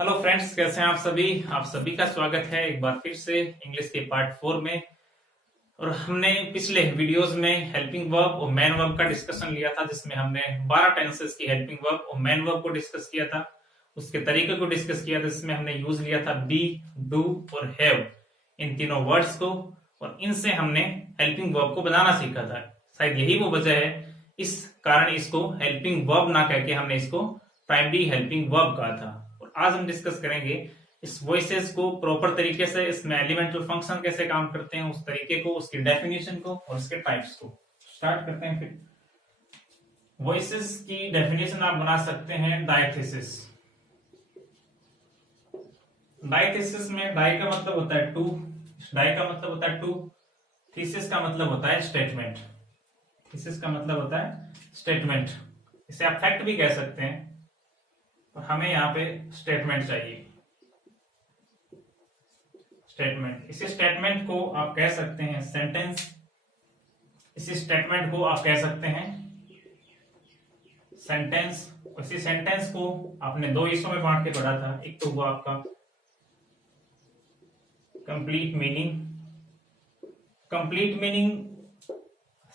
Hello friends, कैसे हैं आप सभी का स्वागत है एक बार फिर से इंग्लिश के पार्ट 4 में। और हमने पिछले वीडियोस में हेल्पिंग वर्ब और मेन वर्ब का डिस्कशन लिया था, जिसमें हमने 12 टेंसेस की हेल्पिंग वर्ब और मेन वर्ब को डिस्कस किया था, उसके तरीके को डिस्कस किया था, जिसमें हमने यूज लिया था बी, डू और हैव, इन तीनों वर्ड्स को। और इनसे हमने हेल्पिंग वर्ब को बनाना सीखा था। शायद यही वो वजह है, इस कारण इसको हेल्पिंग वर्ब ना कहकर हमने इसको प्राइमरी हेल्पिंग वर्ब कहा था। और आज हम डिस्कस करेंगे इस वॉइसेस को प्रॉपर तरीके से, इसमें एलिमेंटल फंक्शन कैसे काम करते हैं, उस तरीके को, उसकी डेफिनेशन को और उसके टाइप्स को। स्टार्ट करते हैं। फिर वॉइसेस की डेफिनेशन आप बना सकते हैं डायथेसिस। डायथेसिस में डाई का मतलब होता है टू, डाई का मतलब होता है टू, थीसिस का मतलब होता है स्टेटमेंट। थीसिस का मतलब होता है स्टेटमेंट, इसे आप फैक्ट भी कह सकते हैं, और हमें यहाँ पे स्टेटमेंट चाहिए। स्टेटमेंट, इसी स्टेटमेंट को आप कह सकते हैं सेंटेंस। इसी स्टेटमेंट को आप कह सकते हैं सेंटेंस। इसी सेंटेंस को आपने दो हिस्सों में बांट के पढ़ा था। एक तो हुआ आपका कंप्लीट मीनिंग। कंप्लीट मीनिंग,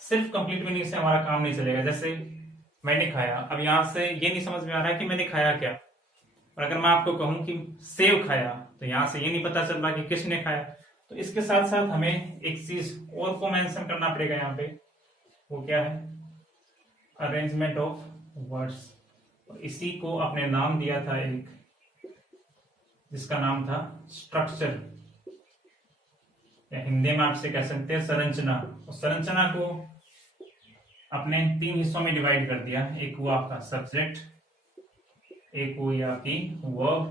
सिर्फ कंप्लीट मीनिंग से हमारा काम नहीं चलेगा। जैसे मैंने खाया, अब यहां से ये नहीं समझ में आ रहा है कि मैंने खाया क्या। और अगर मैं आपको कहूं कि सेव खाया, तो यहां से ये नहीं पता चल रहा कि किसने खाया। तो इसके साथ साथ हमें एक चीज और को मेंशन करना पड़ेगा यहाँ पे। वो क्या है? Arrangement of words. और इसी को आपने नाम दिया था एक, जिसका नाम था स्ट्रक्चर, या हिंदी में आपसे कह सकते हैं संरचना। और संरचना को आपने तीन हिस्सों में डिवाइड कर दिया। एक हुआ आपका सब्जेक्ट, एक हुई आपकी वर्ब,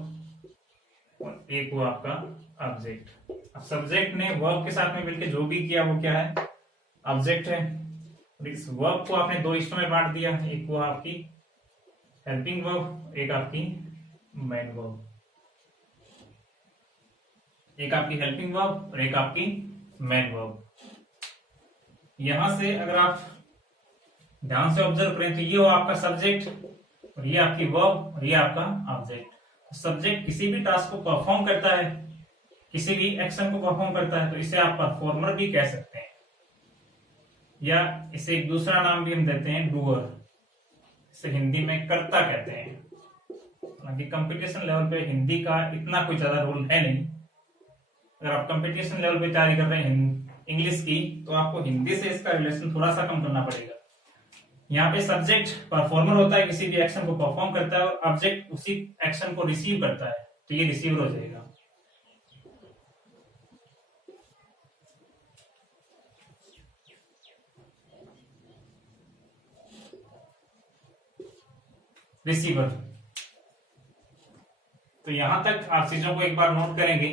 और एक हुआ आपका ऑब्जेक्ट। अब सब्जेक्ट ने वर्ब के साथ में मिलकर जो भी किया वो क्या है? ऑब्जेक्ट है। और इस वर्ब को आपने दो हिस्सों में बांट दिया। एक हुआ आपकी हेल्पिंग वर्ब, एक आपकी मेन वर्ब। एक आपकी हेल्पिंग वर्ब और एक आपकी मेन वर्ब। यहां से अगर आप ध्यान से ऑब्जर्व करें तो ये हो आपका सब्जेक्ट, और ये आपकी वर्ब, और ये आपका ऑब्जेक्ट। सब्जेक्ट किसी भी टास्क को परफॉर्म करता है, किसी भी एक्शन को परफॉर्म करता है, तो इसे आप परफॉर्मर भी कह सकते हैं, या इसे एक दूसरा नाम भी हम देते हैं डूअर। इसे हिंदी में कर्ता कहते हैं। हालांकि कंपटीशन लेवल पे हिंदी का इतना कोई ज्यादा रोल है नहीं। अगर आप कंपटीशन लेवल पे तैयारी कर रहे हैं इंग्लिश की, तो आपको हिंदी से इसका रिलेशन थोड़ा सा कम करना पड़ेगा। यहाँ पे सब्जेक्ट परफॉर्मर होता है, किसी भी एक्शन को परफॉर्म करता है, और ऑब्जेक्ट उसी एक्शन को रिसीव करता है, तो ये रिसीवर हो जाएगा। रिसीवर। तो यहां तक आप चीजों को एक बार नोट करेंगे,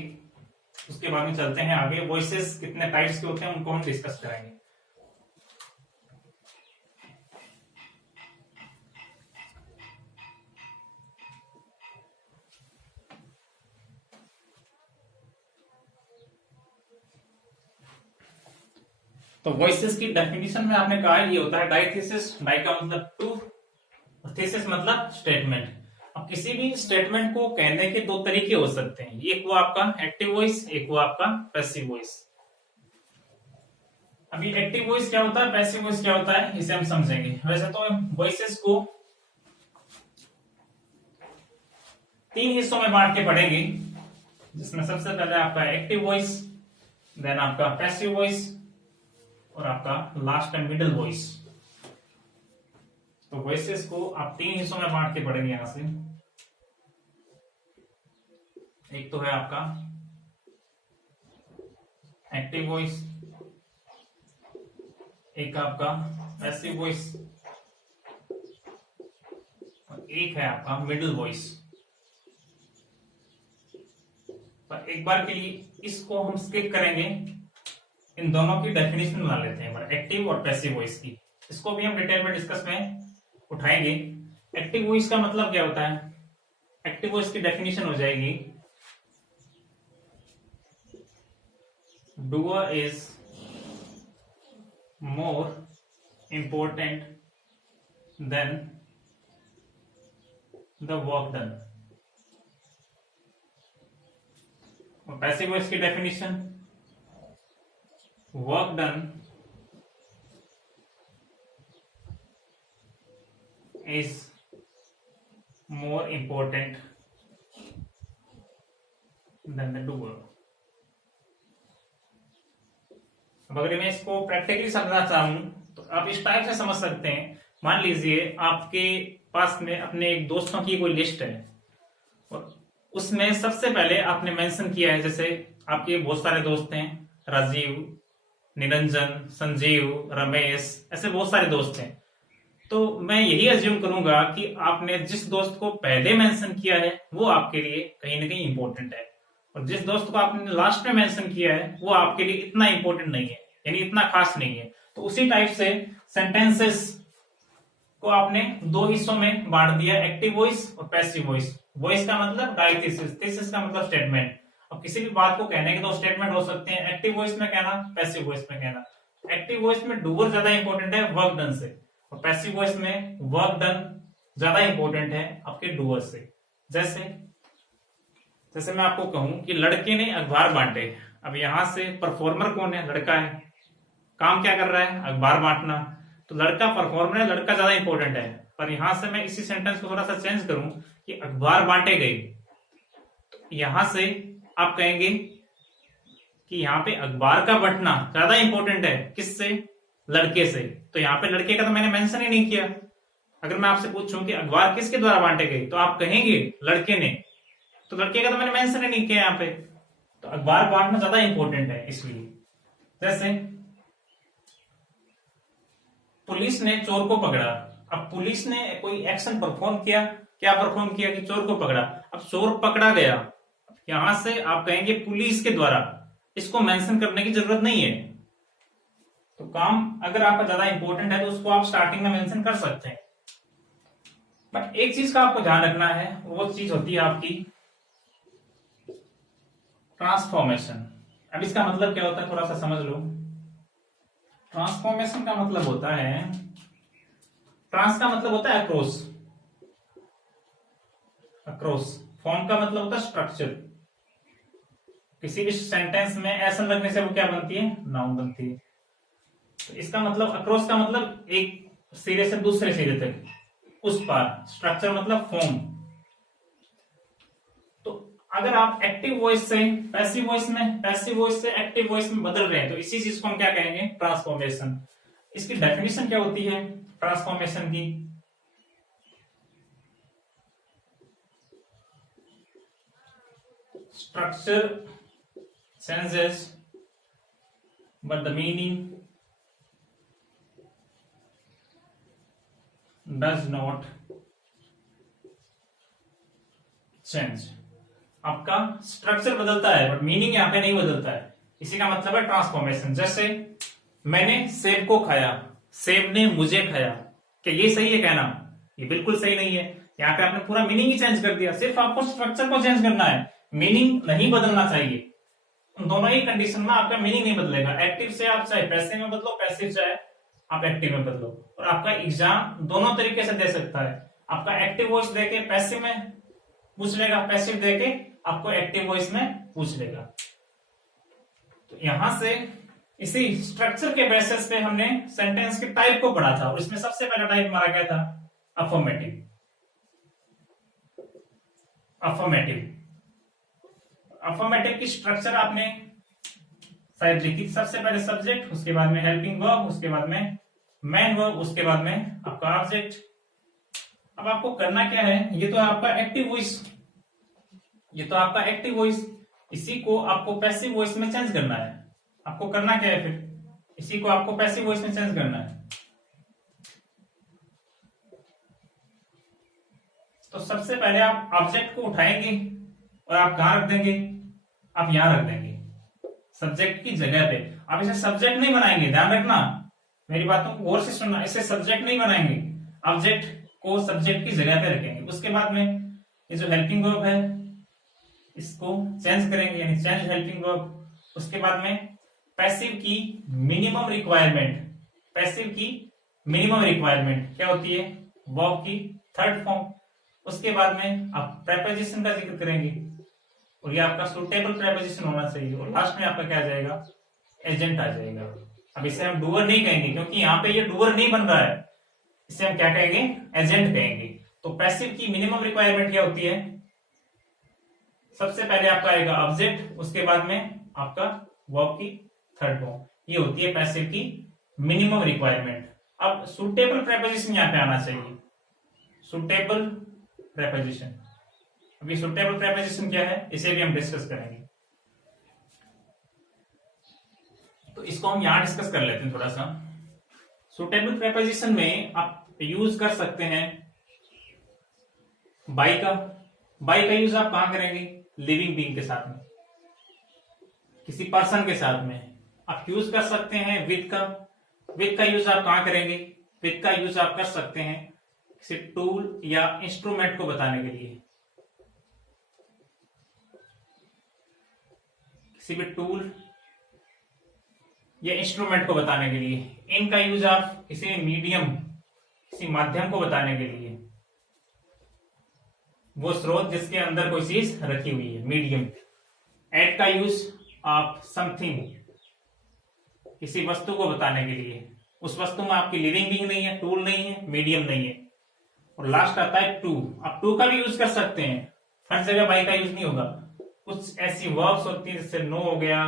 उसके बाद में चलते हैं आगे। वॉइसेस कितने टाइप्स के होते हैं उनको हम डिस्कस करेंगे। तो वॉइसेस की डेफिनेशन में आपने कहा ये होता है डाइथेसिस। डाई का मतलब टू, और थीसिस मतलब स्टेटमेंट। अब किसी भी स्टेटमेंट को कहने के दो तरीके हो सकते हैं। एक हुआ आपका एक्टिव वॉइस, एक हुआ आपका पैसिव वॉइस। अभी एक्टिव वॉइस क्या होता है, पैसिव वॉइस क्या होता है, इसे हम समझेंगे। वैसे तो वॉइसेस को तीन हिस्सों में बांट के पढ़ेंगे, जिसमें सबसे पहले आपका एक्टिव वॉइस, देन आपका पैसिव वॉइस, और आपका लास्ट एंड मिडिल वॉइस। तो वॉइसेस को आप तीन हिस्सों में बांट के पढ़ेंगे। यहां से एक तो है आपका एक्टिव वॉइस, एक आपका पैसिव वॉइस, और एक है आपका मिडिल वॉइस। पर एक बार के लिए इसको हम स्किप करेंगे, इन दोनों की डेफिनेशन बना लेते हैं, एक्टिव और पैसिव वॉइस की। इसको भी हम डिटेल में डिस्कस में उठाएंगे। एक्टिव वॉइस का मतलब क्या होता है? एक्टिव वॉइस की डेफिनेशन हो जाएगी, doer is more important than the work done। और पैसिव वॉइस की definition, work done is more important than the doer. अब अगर मैं इसको प्रैक्टिकली समझना चाहूं तो आप इस टाइप से समझ सकते हैं। मान लीजिए आपके पास में अपने एक दोस्तों की कोई लिस्ट है और उसमें सबसे पहले आपने मेंशन किया है, जैसे आपके बहुत सारे दोस्त हैं, राजीव, निरंजन, संजीव, रमेश, ऐसे बहुत सारे दोस्त हैं। तो मैं यही अज्यूम करूंगा कि आपने जिस दोस्त को पहले मेंशन किया है वो आपके लिए कहीं ना कहीं इंपॉर्टेंट है, और जिस दोस्त को आपने लास्ट में मेंशन किया है वो आपके लिए इतना इंपॉर्टेंट नहीं है, यानी इतना खास नहीं है। तो उसी टाइप से सेंटेंसेस को आपने दो हिस्सों में बांट दिया, एक्टिव वॉइस और पैसिव वॉइस। वॉइस का मतलब डायथीसिस, थीसिस का मतलब स्टेटमेंट। अब किसी भी बात को कहने के दो स्टेटमेंट हो सकते हैं, एक्टिव वॉइस में कहना, पैसिव वॉइस में कहना। एक्टिव वॉइस में डूअर ज्यादा इंपॉर्टेंट है वर्क डन से, और पैसिव वॉइस में वर्क डन ज्यादा इंपॉर्टेंट है आपके डूअर से। जैसे मैं आपको कहूं कि लड़के ने अखबार बांटे। अब यहां से परफॉर्मर कौन है? लड़का है। काम क्या कर रहा है? अखबार बांटना। तो लड़का परफॉर्मर है, लड़का ज्यादा इंपॉर्टेंट है। पर यहां से मैं इसी सेंटेंस को थोड़ा सा चेंज करूं कि अखबार बांटे गए, तो यहां से आप कहेंगे कि यहाँ पे अखबार का बंटना ज्यादा इंपॉर्टेंट है, किससे? लड़के से। तो यहाँ पे लड़के का तो मैंने मेंशन ही नहीं किया। अगर मैं आपसे पूछूं कि अखबार किसके द्वारा बांटे गए, तो आप कहेंगे लड़के ने। तो लड़के का तो मैंने मेंशन ही नहीं किया यहाँ पे। तो अखबार बांटना ज्यादा इंपॉर्टेंट है इसलिए। जैसे पुलिस ने चोर को पकड़ा। अब पुलिस ने कोई एक्शन परफॉर्म किया, क्या परफॉर्म किया? कि चोर को पकड़ा। अब चोर पकड़ा गया, यहां से आप कहेंगे पुलिस के द्वारा। इसको मेंशन करने की जरूरत नहीं है। तो काम अगर आपका ज्यादा इंपॉर्टेंट है तो उसको आप स्टार्टिंग में मेंशन कर सकते हैं। बट एक चीज का आपको ध्यान रखना है, वो चीज होती है आपकी ट्रांसफॉर्मेशन। अब इसका मतलब क्या होता है, थोड़ा सा समझ लो। ट्रांसफॉर्मेशन का मतलब होता है, ट्रांस का मतलब होता है अक्रॉस, अक्रॉस। फॉर्म का मतलब होता है स्ट्रक्चर। किसी भी सेंटेंस में ऐसा लगने से वो क्या बनती है? नाउन बनती है। तो इसका मतलब अक्रॉस का मतलब एक सिरे से दूसरे सिरे तक, उस पार। स्ट्रक्चर मतलब फॉर्म। तो अगर आप एक्टिव वॉइस से पैसिव वॉइस में, पैसिव वॉइस से एक्टिव वॉइस में बदल रहे हैं, तो इसी चीज को हम क्या कहेंगे? ट्रांसफॉर्मेशन। इसकी डेफिनेशन क्या होती है ट्रांसफॉर्मेशन की? Structure changes but the meaning does not change। आपका स्ट्रक्चर बदलता है बट मीनिंग यहां पे नहीं बदलता है। इसी का मतलब है ट्रांसफॉर्मेशन। जैसे मैंने सेब को खाया, सेब ने मुझे खाया। क्या ये सही है कहना? ये बिल्कुल सही नहीं है। यहाँ पे आपने पूरा मीनिंग ही चेंज कर दिया। सिर्फ आपको स्ट्रक्चर को चेंज करना है, मीनिंग नहीं बदलना चाहिए। दोनों ही कंडीशन में आपका मीनिंग नहीं बदलेगा। एक्टिव से आप चाहे पैसिव में बदलो, पैसिव चाहे आप एक्टिव में बदलो। और आपका एग्जाम दोनों तरीके से दे सकता है। आपका एक्टिव वॉइस देके पैसिव में पूछ लेगा, पैसिव देके आपको एक्टिव वॉइस में पूछ लेगा। तो यहां से इसी स्ट्रक्चर के बेसिस पे हमने सेंटेंस के टाइप को पढ़ा था, और इसमें सबसे पहला टाइप हमारा क्या था? अफर्मेटिव। अफर्मेटिव अफर्मेटिव की स्ट्रक्चर आपने शायद लिखी। सबसे पहले सब्जेक्ट, उसके बाद में हेल्पिंग वर्ब, उसके बाद में मेन वर्ब, उसके बाद में आपका ऑब्जेक्ट। अब आपको करना क्या है? ये तो आपका एक्टिव वॉइस, ये तो आपका एक्टिव वॉइस। इसी को आपको पैसिव वॉइस में चेंज करना है। आपको करना क्या है फिर? इसी को आपको पैसिव वॉइस में चेंज करना है। तो सबसे पहले आप ऑब्जेक्ट को उठाएंगे और आप कहां रख देंगे? आप यहां रख देंगे सब्जेक्ट की जगह पे। आप इसे सब्जेक्ट नहीं बनाएंगे, ध्यान रखना, मेरी बातों को गौर से सुनना। इसे सब्जेक्ट नहीं बनाएंगे, ऑब्जेक्ट को सब्जेक्ट की जगह पे रखेंगे। उसके बाद में ये जो हेल्पिंग वर्ब है इसको चेंज करेंगे, यानी चेंज हेल्पिंग वर्ब। उसके बाद में पैसिव की मिनिमम रिक्वायरमेंट, पैसिव की मिनिमम रिक्वायरमेंट क्या होती है? वर्ब की थर्ड फॉर्म। उसके बाद में आप प्रेपोजिशन का जिक्र करेंगे। और ये आपका सुटेबल प्रेपोजिशन होना चाहिए, और लास्ट में आपका क्या आ जाएगा, एजेंट आ जाएगा। अब इसे हम डूअर नहीं कहेंगे क्योंकि यहाँ पे ये डूअर नहीं बन रहा है, इसे हम क्या कहेंगे, एजेंट कहेंगे। तो पैसिव की मिनिमम रिक्वायरमेंट क्या होती है, सबसे पहले आपका आएगा ऑब्जेक्ट, उसके बाद में आपका वर्ब की थर्ड फॉर्म, ये होती है पैसिव की मिनिमम रिक्वायरमेंट। अब सुटेबल प्रेपोजिशन यहाँ पे आना चाहिए, सुटेबल प्रेपोजिशन। अभी सुटेबल प्रेपोजिशन क्या है इसे भी हम डिस्कस करेंगे, तो इसको हम यहां डिस्कस कर लेते हैं थोड़ा सा। सुटेबल प्रेपोजिशन में आप यूज कर सकते हैं बाई का। बाई का यूज आप कहां करेंगे, लिविंग बीइंग के साथ में, किसी पर्सन के साथ में। आप यूज कर सकते हैं विद का। विद का यूज आप कहां करेंगे, विद का यूज आप कर सकते हैं किसी टूल या इंस्ट्रूमेंट को बताने के लिए, किसी भी टूल या इंस्ट्रूमेंट को बताने के लिए। इन का यूज आप किसी मीडियम, किसी माध्यम को बताने के लिए, वो स्रोत जिसके अंदर कोई चीज रखी हुई है, मीडियम। एट का यूज आप समथिंग, किसी वस्तु को बताने के लिए, उस वस्तु में आपकी लिविंग बीइंग नहीं है, टूल नहीं है, मीडियम नहीं है। और लास्ट आता है टू। आप टू का भी यूज कर सकते हैं, हर जगह बाई का यूज नहीं होगा। कुछ ऐसी वर्ब्स होती है जैसे नो हो गया,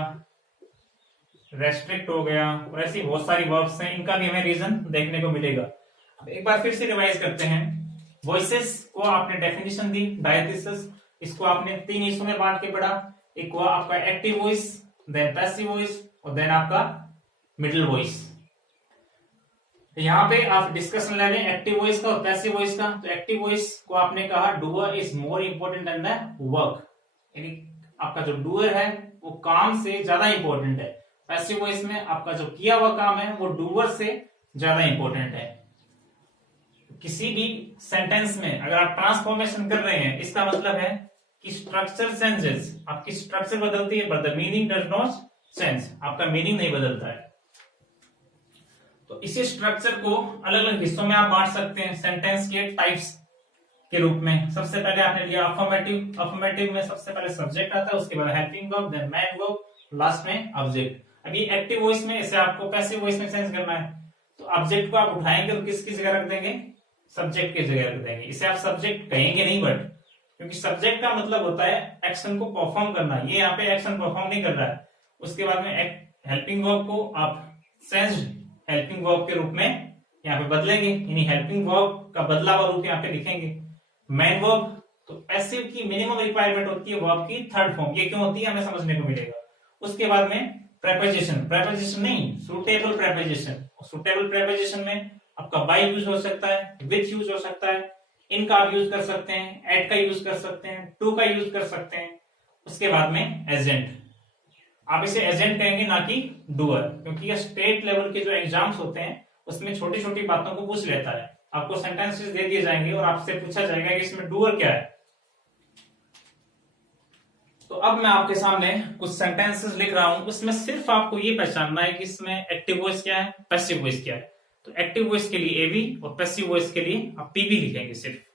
रेस्ट्रिक्ट हो गया, और ऐसी बहुत सारी वर्ब्स हैं, इनका भी हमें रीजन देखने को मिलेगा। अब एक बार फिर से रिवाइज करते हैं। वॉइसेस को आपने डेफिनेशन दी, डायथीसिस, इसको आपने 3 हिस्सों में बांट के पढ़ा। एक हुआ आपका active voice, then passive voice, और देन आपका मिडिल वॉइस। यहाँ पे आप डिस्कशन ले लें एक्टिव वॉइस का और पैसिव वॉइस का। तो एक्टिव वॉइस को आपने कहा doer is more important than the work, यानी आपका जो डूअर है वो काम से ज्यादा इंपॉर्टेंट है। पैसिव वॉइस में आपका जो किया हुआ काम है वो डूअर से ज्यादा इंपॉर्टेंट है। किसी भी सेंटेंस में अगर आप ट्रांसफॉर्मेशन कर रहे हैं, इसका मतलब है कि स्ट्रक्चर चेंजेस, आपकी स्ट्रक्चर बदलती है but the meaning does not change, आपका मीनिंग नहीं बदलता है। तो इसी स्ट्रक्चर को अलग अलग हिस्सों में आप बांट सकते हैं सेंटेंस के टाइप्स के रूप में। सबसे पहले आपने लिया अफर्मेटिव। अफर्मेटिव में सबसे पहले सब्जेक्ट आता है, उसके बाद helping verb, then main verb, last में ऑब्जेक्ट। अभी एक्टिव वॉइस में इसे आपको पैसिव वॉइस में चेंज करना है, तो ऑब्जेक्ट को आप उठाएंगे तो किसकी जगह रख देंगे, सब्जेक्ट की जगह रख देंगे। इसे आप सब्जेक्ट कहेंगे नहीं, बट क्योंकि सब्जेक्ट का मतलब होता है एक्शन को परफॉर्म करना, ये यहाँ पे एक्शन परफॉर्म नहीं कर रहा है। उसके बाद में हेल्पिंग वर्ब को आप चेंज्ड हेल्पिंग वर्ब के रूप में यहाँ पे बदलेंगे, यानी हेल्पिंग वर्ब का बदला हुआ रूप यहाँ पे लिखेंगे। मैन वर्ब, तो पैसिव की मिनिमम रिक्वायरमेंट होती है वर्ब की थर्ड फॉर्म, ये क्यों होती है हमें समझने को मिलेगा। उसके बाद में प्रेपोजिशन, प्रेपोजिशन नहीं सुटेबल प्रेपोजिशन। सुटेबल प्रेपोजिशन में आपका बाय यूज हो सकता है, विथ यूज हो सकता है, इनका आप यूज कर सकते हैं, एट का यूज कर सकते हैं, टू का यूज कर सकते हैं। उसके बाद में एजेंट, आप इसे एजेंट कहेंगे ना कि डूअर, क्योंकि ये स्टेट लेवल के जो एग्जाम्स होते हैं उसमें छोटी छोटी बातों को पूछ लेता है। आपको सेंटेंसेस दे दिए जाएंगे और आपसे पूछा जाएगा कि इसमें डूअर क्या है। तो अब मैं आपके सामने कुछ सेंटेंसेस लिख रहा हूं, उसमें सिर्फ आपको ये पहचानना है कि इसमें एक्टिव वॉइस क्या है, पैसिव वॉइस क्या है। तो एक्टिव वॉइस के लिए एवी और पैसिव वॉइस के लिए आप पीवी लिखेंगे सिर्फ।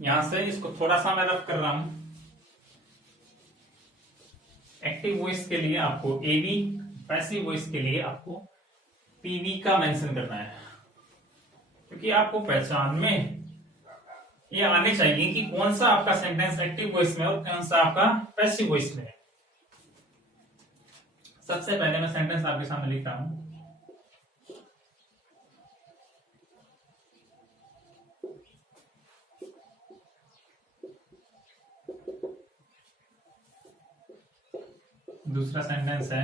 यहां से इसको थोड़ा सा मैं रफ कर रहा हूं। एक्टिव वॉइस के लिए आपको एवी, पैसिव वॉइस के लिए आपको पीवी का मेंशन करना है, क्योंकि आपको पहचान में ये आने चाहिए कि कौन सा आपका सेंटेंस एक्टिव वॉइस में और कौन सा आपका पैसिव वॉइस में है। सबसे पहले मैं सेंटेंस आपके सामने लिख रहा हूं। दूसरा सेंटेंस है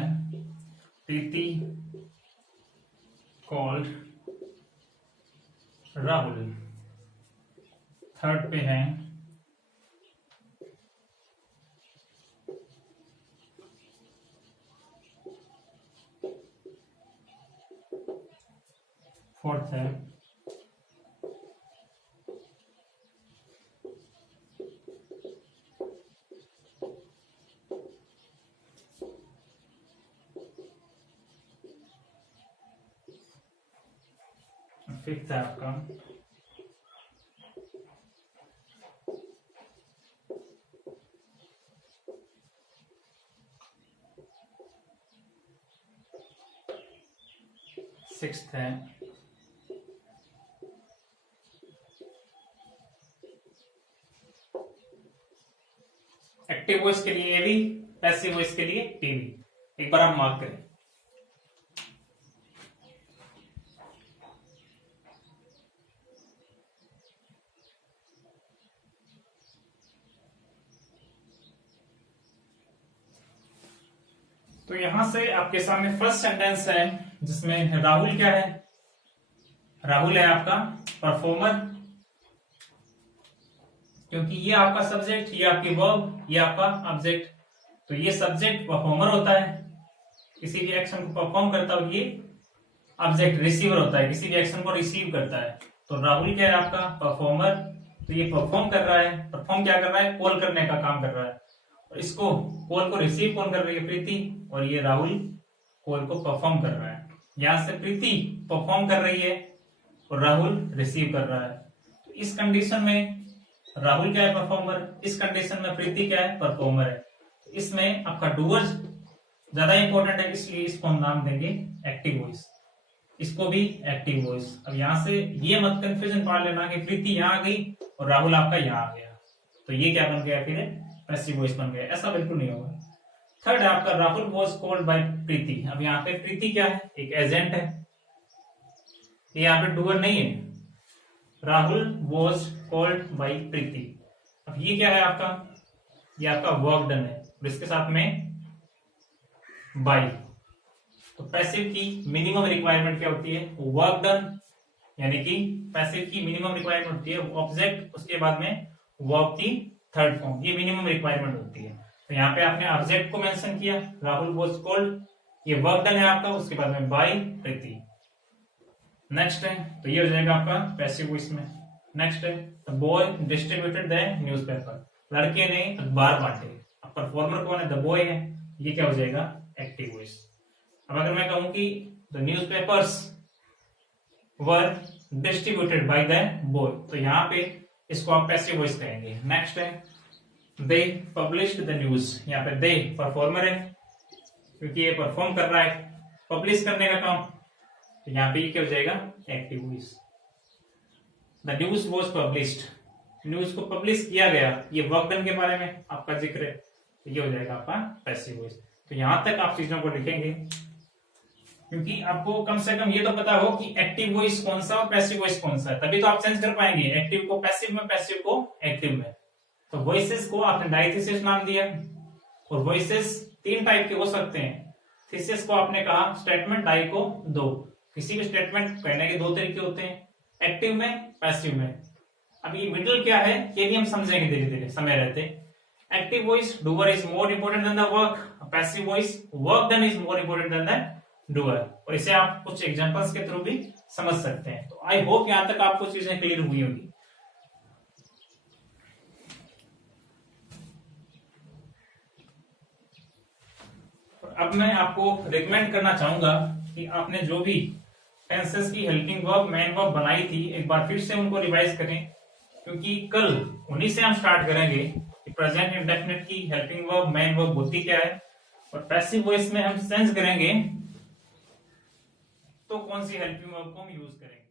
प्रीति कॉल्ड राहुल। थर्ड पे है फोर्थ है फिफ्थ है आपका सिक्स्थ है एक्टिव वॉइस के लिए ए बी, पैसिव वॉइस के लिए टी बी। एक बार आप मार्क करें। तो यहां से आपके सामने फर्स्ट सेंटेंस है जिसमें राहुल क्या है, राहुल है आपका परफॉर्मर, क्योंकि ये आपका सब्जेक्ट, ये आपकी वर्ब, ये आपका ऑब्जेक्ट। तो ये सब्जेक्ट परफॉर्मर होता है, किसी भी एक्शन को परफॉर्म करता है, ये ऑब्जेक्ट रिसीवर होता है, किसी भी एक्शन को रिसीव करता है। तो राहुल क्या है आपका परफॉर्मर, तो ये परफॉर्म कर रहा है, परफॉर्म क्या कर रहा है, कॉल करने का काम कर रहा है। और इसको कॉल को रिसीव कौन कर रही है, प्रीति, और ये राहुल कॉल को परफॉर्म कर रहा है। यहां से प्रीति परफॉर्म कर रही है और राहुल रिसीव कर रहा है। तो इस कंडीशन में राहुल क्या है परफॉर्मर, इस कंडीशन में प्रीति क्या है परफॉर्मर है। तो इसमें आपका डूअर ज्यादा इंपॉर्टेंट है, इसलिए इसको हम नाम देंगे एक्टिव वॉइस, इसको भी एक्टिव वॉइस। अब यहां से ये मत कंफ्यूजन पा लेना कि प्रीति यहां आ गई और राहुल आपका यहां आ गया, तो ये क्या बन गया, फिर पैसिव वॉइस बन गया, ऐसा बिल्कुल नहीं होगा। थर्ड है आपका राहुल वॉज कॉल्ड बाय प्रीति। अब यहाँ पे प्रीति क्या है, एक एजेंट है, ये यहाँ पे डूअर नहीं है। राहुल वॉज कॉल्ड बाय प्रीति। अब ये क्या है आपका, ये आपका वर्क डन है और इसके साथ में बाय। तो पैसिव की मिनिमम रिक्वायरमेंट क्या होती है, वर्क डन, यानी कि पैसिव की मिनिमम रिक्वायरमेंट होती है ऑब्जेक्ट, उसके बाद में वर्ब की थर्ड फॉर्म, ये मिनिमम रिक्वायरमेंट होती है। तो यहाँ पे आपने ऑब्जेक्ट को मेंशन किया, राहुल वॉज कॉल्ड, ये वर्क डन है आपका, उसके बाद में बाय प्रीति। नेक्स्ट है, तो ये हो जाएगा आपका पैसिव वॉइस में। नेक्स्ट है the boy distributed the newspaper, लड़के ने अखबार बांटे। अब परफॉर्मर कौन है, द बॉय है, ये क्या हो जाएगा एक्टिव वॉइस। अब अगर मैं कहूं कि the newspapers were distributed by the boy, तो यहाँ पे इसको आप पैसिव वॉइस कहेंगे। नेक्स्ट है दे पब्लिश्ड द न्यूज, यहाँ पे दे परफॉर्मर है क्योंकि ये परफॉर्म कर रहा है, पब्लिश करने का काम, तो यहाँ पे ये क्या हो जाएगा active voice. The news was published, news को पब्लिश किया गया, ये वर्क डन के बारे में आपका जिक्र है, तो ये हो जाएगा आपका पैसिव वॉइस। तो यहां तक आप चीजों को लिखेंगे क्योंकि आपको कम से कम ये तो पता हो कि एक्टिव वॉइस कौन सा और पैसिव वॉइस कौन सा है, तभी तो आप चेंज कर पाएंगे एक्टिव को पैसिव में, पैसिव को एक्टिव में। तो वॉइसेस को आपने डायथीसिस नाम दिया, और वॉइसेस तीन टाइप के हो सकते हैं। थीसिस को आपने कहा स्टेटमेंट, डाई को दो, किसी भी स्टेटमेंट कहने के दो तरीके होते हैं, एक्टिव में, पैसिव में। अब ये मिडिल क्या है ये भी हम समझेंगे धीरे धीरे समय रहते। Active voice doer is more important than the work, passive voice work done is more important than the doer. और इसे आप कुछ एग्जांपल्स के थ्रू भी समझ सकते हैं। तो आई होप यहां तक आपको चीजें क्लियर हुई होगी। अब मैं आपको रिकमेंड करना चाहूंगा कि आपने जो भी टेंसेस की हेल्पिंग वर्ब, मेन वर्ब बनाई थी, एक बार फिर से उनको रिवाइज करें, क्योंकि कल उन्हीं से हम स्टार्ट करेंगे कि प्रेजेंट इंडेफिनिट की हेल्पिंग वर्ब, मेन वर्ब होती क्या है, और पैसिव वॉइस में हम सेंस करेंगे तो कौन सी हेल्पिंग वर्ब को हम यूज करेंगे।